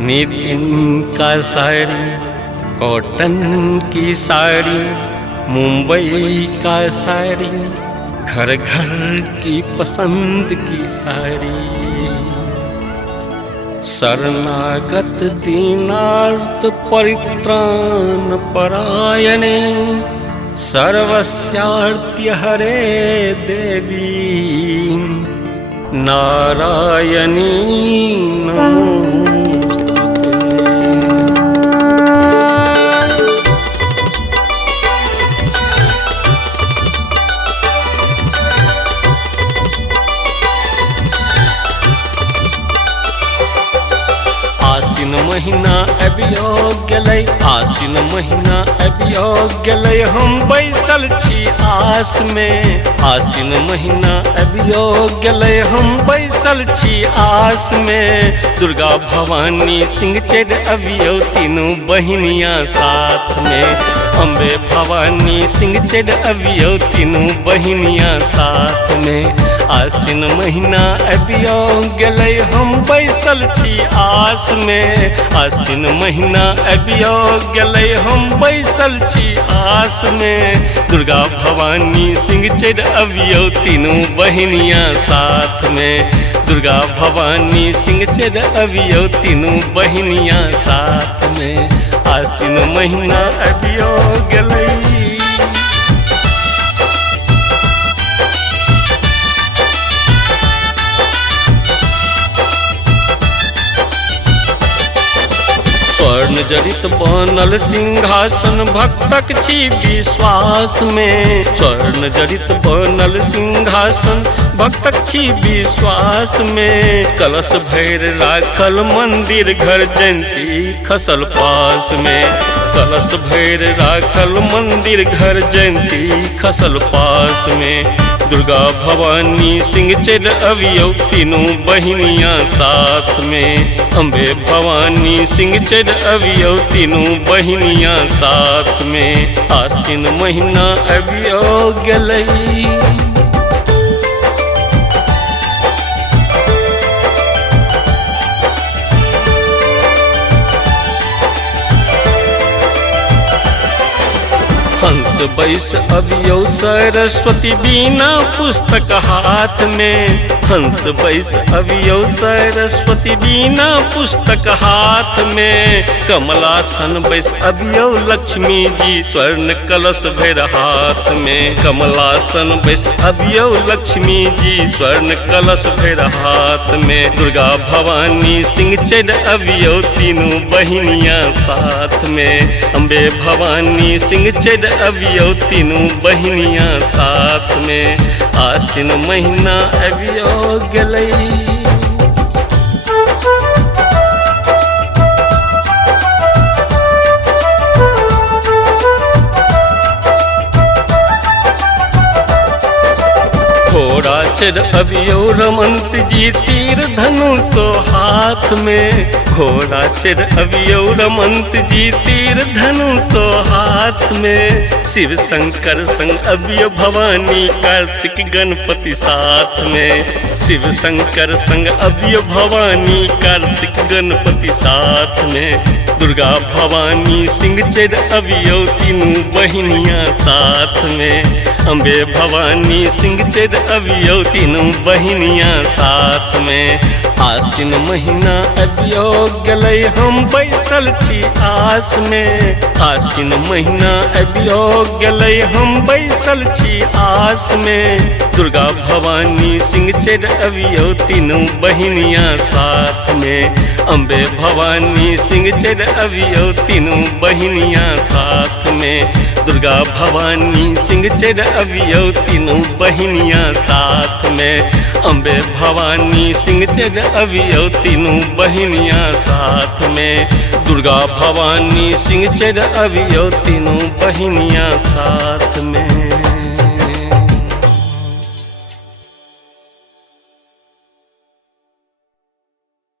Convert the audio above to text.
नितिन का साड़ी, कॉटन की साड़ी, मुंबई का साड़ी, घर घर की पसंद की साड़ी। शरणागत दीनार्त परित्राण परायणे, सर्वस्यार्त्य हरे देवी नारायणी नमोस्तुते। आसिन महीना अबियो गेलै, आसिन महीना अबियो गेलै, हम बैसल छी आस में। आसिन महीना अबियो गेलै, हम बैसल छी आस में। दुर्गा भवानी सिंह चढ़ अबियो तीनों बहिनियाँ साथ में। अम्बे भवानी सिंह चढ़ अबियो तीनों बहिनियाँ साथ में। आसिन महीना अबियो गेलै, हम बैसल छी आस में। आसिन महीना अबियो गेलै, हम बैसल छी आस में। दुर्गा भवानी सिंह चढ़ अबियो तीनों बहिनियाँ साथ में। दुर्गा भवानी सिंह चढ़ अबियो तीनों बहिनियाँ साथ में। आसिन महीना अबियो गेलै। स्वर्ण जड़ित बनल सिंहासन, भक्तक छी विश्वास में। स्वर्ण जड़ित बनल सिंहासन, भक्तक छी विश्वास में। कलश भैर राखल मंदिर, घर जयंती खसल पास में। कलश भैर राखल मंदिर, घर जयंती खसल पास में। दुर्गा भवानी सिंह चढ़ अबियो तीनों बहिनियाँ साथ में। अम्बे भवानी सिंह चढ़ अबियो तीनों बहिनियाँ साथ में। आसिन महीना अबियो गेलै। हंस बैस अबियो सरस्वती बीना पुस्तक हाथ में। हंस बैस अबियो सरस्वती बीना पुस्तक हाथ में। कमलासन बैस अबियो लक्ष्मी जी, स्वर्ण कलश भैर हाथ में। कमलासन बैस अबियो लक्ष्मी जी, स्वर्ण कलश भैर हाथ में। दुर्गा भवानी सिंह चढ़ अबियो तीनों बहिनियाँ साथ में। अम्बे भवानी सिंह चढ़ अबियो तीनों बहिनियाँ साथ में। आसिन महीना अबियो गेलै। घोड़ा चढ़ अबियो रमंत जी, तीर धनुषो हाथ में। घोड़ा चढ़ अबियो रमंत जी, तीर धनुषो हाथ में। शिव शंकर संग अबियो भवानी, कार्तिक गणपति साथ में। शिव शंकर संग अबियो भवानी, कार्तिक गणपति साथ में। दुर्गा भवानी सिंह चढ़ अबियो तीनों बहिनियाँ साथ में। अम्बे भवानी सिंह चढ़ अबियो तीनों बहिनियाँ साथ में। आसिन महीना अबियो गेलै, हम बैसल छी आस में। आसिन महीना अबियो गेलै, हम बैसल छी आस में। दुर्गा भवानी सिंह चढ़ अबियो तीनों बहिनियाँ साथ में। अम्बे भवानी सिंह चढ़ अबियो तीनों बहिनियाँ साथ में। दुर्गा भवानी सिंह चढ़ अबियो तीनों बहिनियाँ साथ में। अम्बे भवानी सिंह चढ़ अबियो तीनों बहिनियाँ साथ में। दुर्गा भवानी सिंह चढ़ अबियो तीनों बहिनियाँ साथ में।